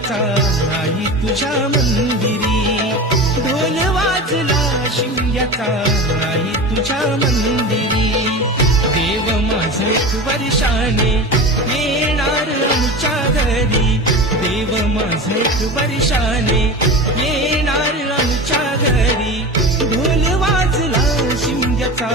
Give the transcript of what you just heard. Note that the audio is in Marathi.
शिमग्याचा आई तुझ्या मंदिरी, ढोल वाजला शिमग्याचा आई तुझ्या मंदिरी. देव माझं एक वर्षाने येणार आमच्या घरी, देव माझं एक वर्षाने येणार आमच्या घरी. ढोल वाजला शिमग्याचा